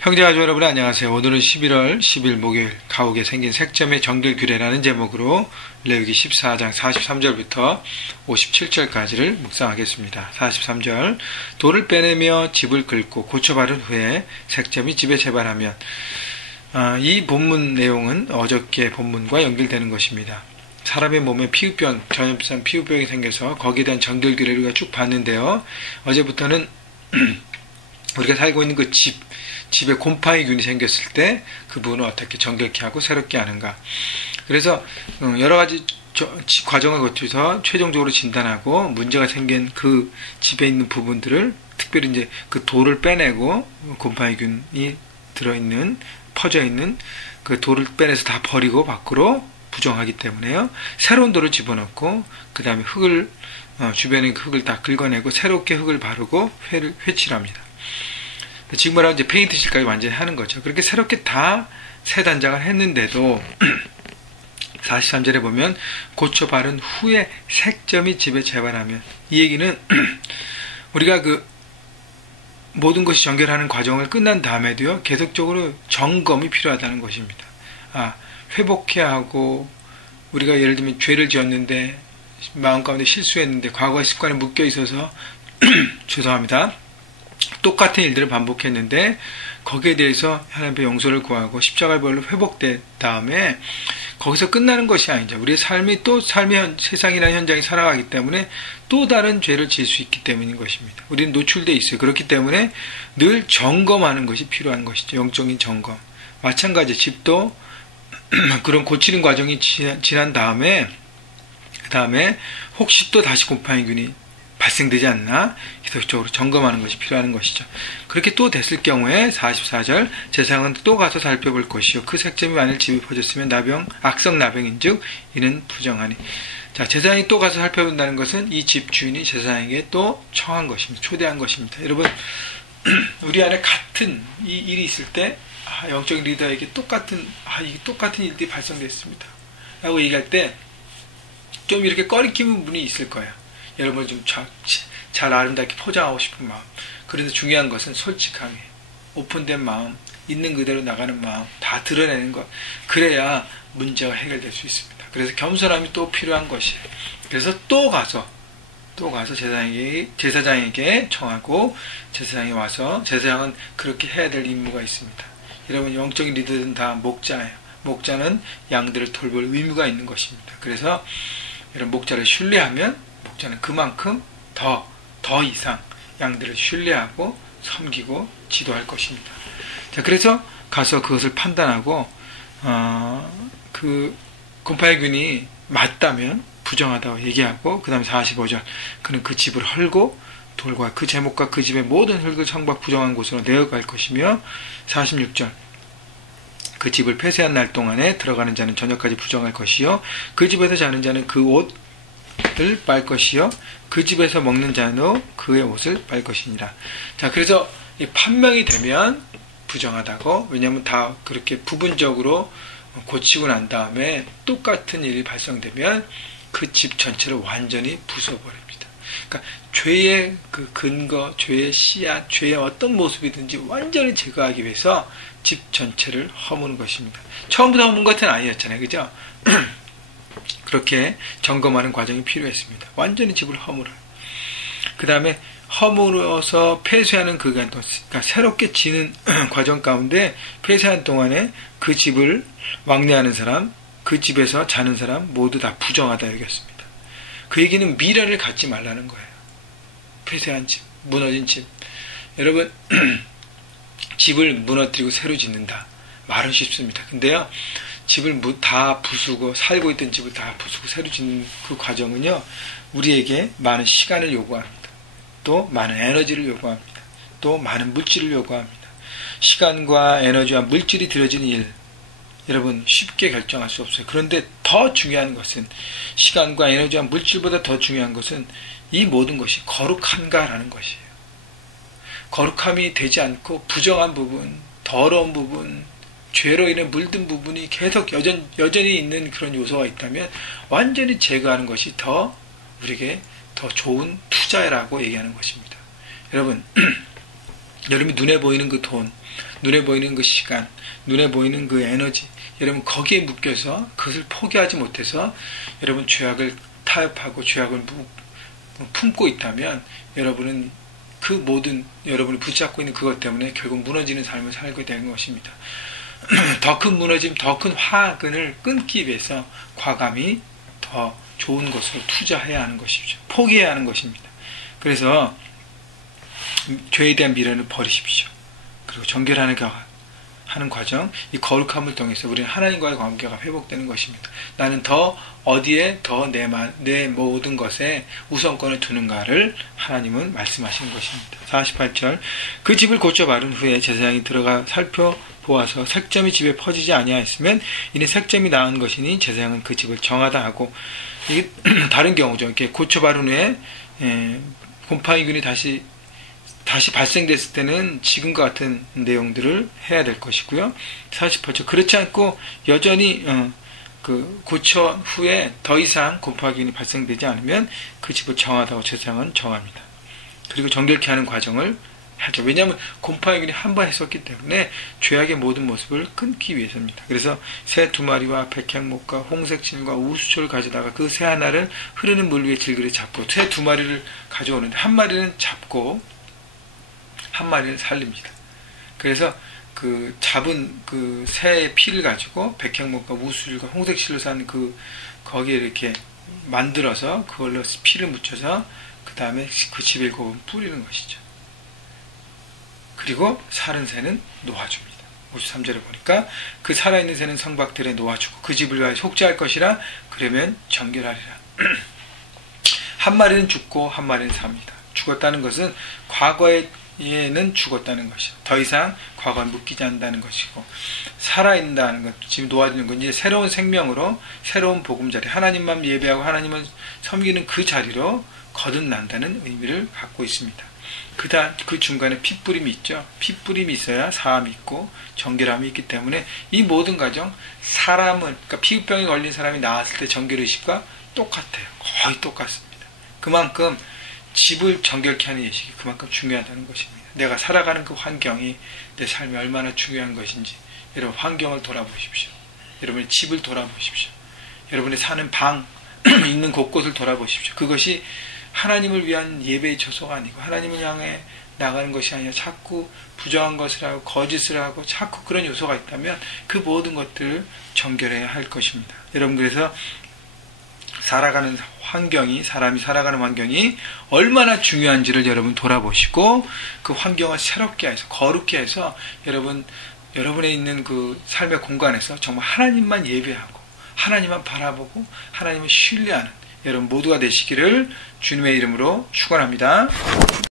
형제가족 여러분 안녕하세요. 오늘은 11월 10일 목요일 가옥에 생긴 색점의 정결규례라는 제목으로 레위기 14장 43절부터 57절까지를 묵상하겠습니다. 43절 돌을 빼내며 집을 긁고 고쳐바른 후에 색점이 집에 재발하면 이 본문 내용은 어저께 본문과 연결되는 것입니다. 사람의 몸에 피부병, 전염성 피부병이 생겨서 거기에 대한 정결규례를 우리가 쭉 봤는데요. 어제부터는 우리가 살고 있는 그 집에 곰팡이균이 생겼을 때 그 부분을 어떻게 정결케 하고 새롭게 하는가. 그래서 여러 가지 과정을 거쳐서 최종적으로 진단하고 문제가 생긴 그 집에 있는 부분들을 특별히 이제 그 돌을 빼내고 곰팡이균이 들어있는 퍼져 있는 그 돌을 빼내서 다 버리고 밖으로 부정하기 때문에요. 새로운 돌을 집어넣고 그 다음에 흙을 주변에 그 흙을 다 긁어내고 새롭게 흙을 바르고 회칠합니다. 지금 말하면 이제 페인트칠까지 완전히 하는 거죠. 그렇게 새롭게 다 새 단장을 했는데도 43절에 보면 고쳐 바른 후에 색점이 집에 재발하면, 이 얘기는 우리가 그 모든 것이 정결하는 과정을 끝난 다음에도요 계속적으로 점검이 필요하다는 것입니다. 회복해야 하고, 우리가 예를 들면 죄를 지었는데 마음 가운데 실수했는데 과거의 습관에 묶여 있어서 죄송합니다. 똑같은 일들을 반복했는데 거기에 대해서 하나님의 용서를 구하고 십자가의 벌로 회복된 다음에 거기서 끝나는 것이 아니죠. 우리의 삶이 또 삶의 세상이나 현장이 살아가기 때문에 또 다른 죄를 지을 수 있기 때문인 것입니다. 우리는 노출되어 있어요. 그렇기 때문에 늘 점검하는 것이 필요한 것이죠. 영적인 점검. 마찬가지 집도 그런 고치는 과정이 지난 다음에 그 다음에 혹시 또 다시 곰팡이균이 발생되지 않나 계속적으로 점검하는 것이 필요한 것이죠. 그렇게 또 됐을 경우에 44절 제사장은 또 가서 살펴볼 것이요 그 색점이 만일 집에 퍼졌으면 악성 나병인즉 이는 부정하니. 자, 제사장이 또 가서 살펴본다는 것은 이 집 주인이 제사장에게 또 청한 것입니다. 초대한 것입니다. 여러분, 우리 안에 같은 이 일이 있을 때 영적인 리더에게 똑같은 일들이 발생됐습니다 라고 얘기할 때 좀 이렇게 꺼리끼는 분이 있을 거예요. 여러분을 좀 잘 아름답게 포장하고 싶은 마음. 그래서 중요한 것은 솔직하게 오픈된 마음, 있는 그대로 나가는 마음 다 드러내는 것. 그래야 문제가 해결될 수 있습니다. 그래서 겸손함이 또 필요한 것이에요. 그래서 또 가서 제사장에게 청하고, 제사장이 와서, 제사장은 그렇게 해야 될 임무가 있습니다. 여러분, 영적인 리더들은 다 목자예요. 목자는 양들을 돌볼 의무가 있는 것입니다. 그래서 여러분, 목자를 신뢰하면 목자는 그만큼 더 이상 양들을 신뢰하고 섬기고 지도할 것입니다. 자, 그래서 가서 그것을 판단하고 그 곰팡이균이 맞다면 부정하다고 얘기하고, 그 다음에 45절 그는 그 집을 헐고 돌과 그 제목과 그 집의 모든 흙을 성박 부정한 곳으로 내어갈 것이며, 46절 그 집을 폐쇄한 날 동안에 들어가는 자는 저녁까지 부정할 것이요 그 집에서 자는 자는 그 옷을 빨 것이요 그 집에서 먹는 자는 그의 옷을 빨 것이니라. 자, 그래서 이 판명이 되면 부정하다고. 왜냐하면 다 그렇게 부분적으로 고치고 난 다음에 똑같은 일이 발생되면 그 집 전체를 완전히 부숴버립니다. 그러니까 죄의 그 근거, 죄의 씨앗, 죄의 어떤 모습이든지 완전히 제거하기 위해서 집 전체를 허무는 것입니다. 처음부터 허문 것은 아니었잖아요. 그죠? 그렇게 점검하는 과정이 필요했습니다. 완전히 집을 허물어요. 그 다음에 허물어서 폐쇄하는 그간 동안, 그러니까 새롭게 지는 과정 가운데 폐쇄한 동안에 그 집을 왕래하는 사람, 그 집에서 자는 사람 모두 다 부정하다 여겼습니다. 그 얘기는 미래를 갖지 말라는 거예요. 폐쇄한 집, 무너진 집. 여러분, 집을 무너뜨리고 새로 짓는다. 말은 쉽습니다. 근데요, 집을 다 부수고, 살고 있던 집을 다 부수고 새로 짓는 그 과정은요, 우리에게 많은 시간을 요구합니다. 또 많은 에너지를 요구합니다. 또 많은 물질을 요구합니다. 시간과 에너지와 물질이 들여지는 일, 여러분 쉽게 결정할 수 없어요. 그런데 더 중요한 것은, 시간과 에너지와 물질보다 더 중요한 것은 이 모든 것이 거룩한가라는 것이에요. 거룩함이 되지 않고 부정한 부분, 더러운 부분, 죄로 인해 물든 부분이 계속 여전히 있는 그런 요소가 있다면 완전히 제거하는 것이 우리에게 더 좋은 투자라고 얘기하는 것입니다. 여러분, 여러분이 눈에 보이는 그 돈, 눈에 보이는 그 시간, 눈에 보이는 그 에너지, 여러분 거기에 묶여서 그것을 포기하지 못해서 여러분 죄악을 타협하고 죄악을 품고 있다면 여러분은 그 모든 여러분이 붙잡고 있는 그것 때문에 결국 무너지는 삶을 살게 되는 것입니다. 더 큰 무너짐, 더 큰 화근을 끊기 위해서 과감히 더 좋은 것으로 투자해야 하는 것이죠. 포기해야 하는 것입니다. 그래서 죄에 대한 미련을 버리십시오. 그리고 정결하는 하는 과정, 이 거룩함을 통해서 우리는 하나님과의 관계가 회복되는 것입니다. 나는 더 어디에 더 내 모든 것에 우선권을 두는가를 하나님은 말씀하시는 것입니다. 48절 그 집을 고쳐 바른 후에 제사장이 들어가 살펴보아서 색점이 집에 퍼지지 아니하였으면 이는 색점이 나은 것이니 제사장은 그 집을 정하다 하고, 이게 다른 경우죠. 이렇게 고쳐 바른 후에 곰팡이균이 다시 발생됐을 때는 지금과 같은 내용들을 해야 될 것이고요. 48절 그렇지 않고 여전히 그 고쳐 후에 더 이상 곰팡이균이 발생되지 않으면 그 집을 정하다고 제사장은 정합니다. 그리고 정결케 하는 과정을 하죠. 왜냐하면 곰팡이균이 한 번 했었기 때문에 죄악의 모든 모습을 끊기 위해서입니다. 그래서 새 2마리와 백향목과 홍색실과 우수초를 가져다가 그 새 하나를 흐르는 물 위에 질그릇 잡고, 새 2마리를 가져오는데 한 마리는 잡고 한 마리를 살립니다. 그래서 그 잡은 그 새의 피를 가지고 백향목과 우수실과 홍색실로 산 거기에 이렇게 만들어서 그걸로 피를 묻혀서 그 다음에 그 집에 곱은 뿌리는 것이죠. 그리고 살은 새는 놓아줍니다. 53절에 보니까 그 살아있는 새는 성박들에 놓아주고 그 집을 위하여 속죄할 것이라 그러면 정결하리라. 한 마리는 죽고 한 마리는 삽니다. 죽었다는 것은 과거에는 죽었다는 것이죠. 더 이상 과거에 묶이지 않는다는 것이고, 살아있다는 것, 지금 놓아주는 건 이제 새로운 생명으로 새로운 보금자리, 하나님만 예배하고 하나님만 섬기는 그 자리로 거듭난다는 의미를 갖고 있습니다. 그 중간에 핏뿌림이 있죠. 핏뿌림이 있어야 사함이 있고 정결함이 있기 때문에 이 모든 과정, 그러니까 피부병에 걸린 사람이 나았을 때 정결의식과 똑같아요. 거의 똑같습니다. 그만큼 집을 정결케 하는 예식이 그만큼 중요하다는 것입니다. 내가 살아가는 그 환경이 내 삶이 얼마나 중요한 것인지 여러분 환경을 돌아보십시오. 여러분의 집을 돌아보십시오. 여러분의 사는 방 있는 곳곳을 돌아보십시오. 그것이 하나님을 위한 예배의 처소가 아니고 하나님을 향해 나가는 것이 아니라 자꾸 부정한 것을 하고 거짓을 하고 자꾸 그런 요소가 있다면 그 모든 것들을 정결해야 할 것입니다. 여러분, 그래서 사람이 살아가는 환경이 얼마나 중요한지를 여러분 돌아보시고 그 환경을 새롭게 해서 거룩게 해서 여러분의 있는 그 삶의 공간에서 정말 하나님만 예배하고 하나님만 바라보고 하나님을 신뢰하는 여러분 모두가 되시기를 주님의 이름으로 축원합니다.